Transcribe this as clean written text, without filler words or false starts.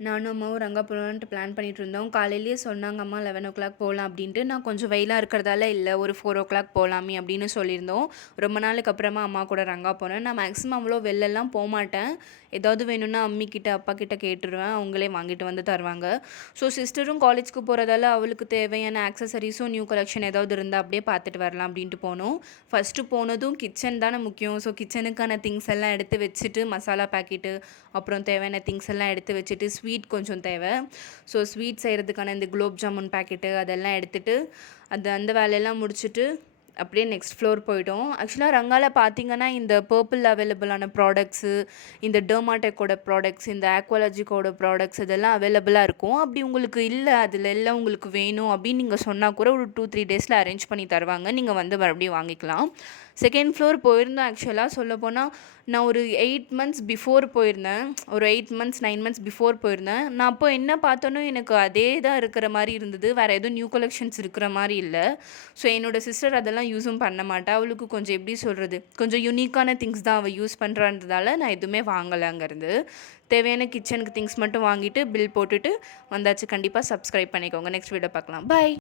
நானும் அம்மாவும் ரங்கா போகலான்ட்டு பிளான் பண்ணிட்டு இருந்தோம். காலையிலேயே சொன்னாங்க அம்மா 11:00 போகலாம் அப்படின்ட்டு. நான் கொஞ்சம் வெயிலா இருக்கிறதால இல்ல ஒரு 4:00 போலாமே அப்படின்னு சொல்லியிருந்தோம். ரொம்ப நாளுக்கு அப்புறமா அம்மா கூட ரங்கா போனேன். நான் மேக்ஸிமம் அவ்வளோ வெளிலலாம் போமாட்டேன். ஏதாவது வேணும்னா அம்மி கிட்ட, அப்பா கிட்ட கேட்டுருவேன். அவங்களே வாங்கிட்டு வந்து தருவாங்க. ஸோ சிஸ்டரும் காலேஜ்க்கு போறதால அவளுக்கு தேவையான ஆக்சஸரீஸும் நியூ கலெக்ஷன் ஏதாவது இருந்தா அப்படியே பார்த்துட்டு வரலாம் அப்படின்ட்டு போனோம். ஃபர்ஸ்ட்டு போனதும் கிச்சன் தானே முக்கியம். ஸோ கிச்சனுக்கான திங்ஸ் எல்லாம் எடுத்து வச்சுட்டு, மசாலா பாக்கெட்டு, அப்புறம் தேவையான திங்ஸ் எல்லாம் எடுத்து வச்சுட்டு, ஸ்வீட் கொஞ்சம் தேவை. ஸோ ஸ்வீட் செய்கிறதுக்கான இந்த குலோப் ஜாமுன் பாக்கெட்டு அதெல்லாம் எடுத்துட்டு, அந்த வேலையெல்லாம் முடிச்சுட்டு அப்படியே நெக்ஸ்ட் ஃப்ளோர் போயிட்டோம். ஆக்சுவலாக ரங்கால பார்த்தீங்கன்னா, இந்த பர்பிள் அவைலபிளான ப்ராடக்ட்ஸு, இந்த டெர்மாடெக்கோட ப்ராடக்ட்ஸ், இந்த ஆக்வாலஜிக்கோட ப்ராடக்ட்ஸ் இதெல்லாம் அவைலபிளாக இருக்கும். அப்படி உங்களுக்கு இல்ல, அதில எல்லாம் உங்களுக்கு வேணும் அப்படின்னு நீங்க சொன்னா கூட ஒரு 2, 3 டேஸில் அரேஞ்ச் பண்ணி தருவாங்க. நீங்க வந்து மறுபடியும் வாங்கிக்கலாம். செகண்ட் ஃப்ளோர் போயிருந்தோம். ஆக்சுவலாக சொல்லப்போனால் நான் ஒரு 8 மந்த்ஸ் பிஃபோர் போயிருந்தேன். ஒரு 8 மந்த்ஸ் 9 மந்த்ஸ் பிஃபோர் போயிருந்தேன். நான் அப்போ என்ன பார்த்தேனோ எனக்கு அதே தான் இருக்கிற மாரி இருந்தது. வேறு எதுவும் நியூ கலெக்ஷன்ஸ் இருக்கிற மாரி இல்ல. ஸோ என்னோட சிஸ்டர் அதெல்லாம் யூஸும் பண்ண மாட்டா. அவளுக்கு கொஞ்சம் எப்படி சொல்கிறது, கொஞ்சம் யூனிக்கான திங்ஸ் தான் அவள் யூஸ் பண்ணுறான்றதால நான் எதுவுமே வாங்கலை அங்கேருந்து. தேவையான கிச்சனுக்கு திங்ஸ் மட்டும் வாங்கிட்டு பில் போட்டுட்டு வந்தாச்சு. கண்டிப்பாக சப்ஸ்கிரைப் பண்ணிக்கோங்க. நெக்ஸ்ட் வீடியோ பார்க்கலாம். பாய்.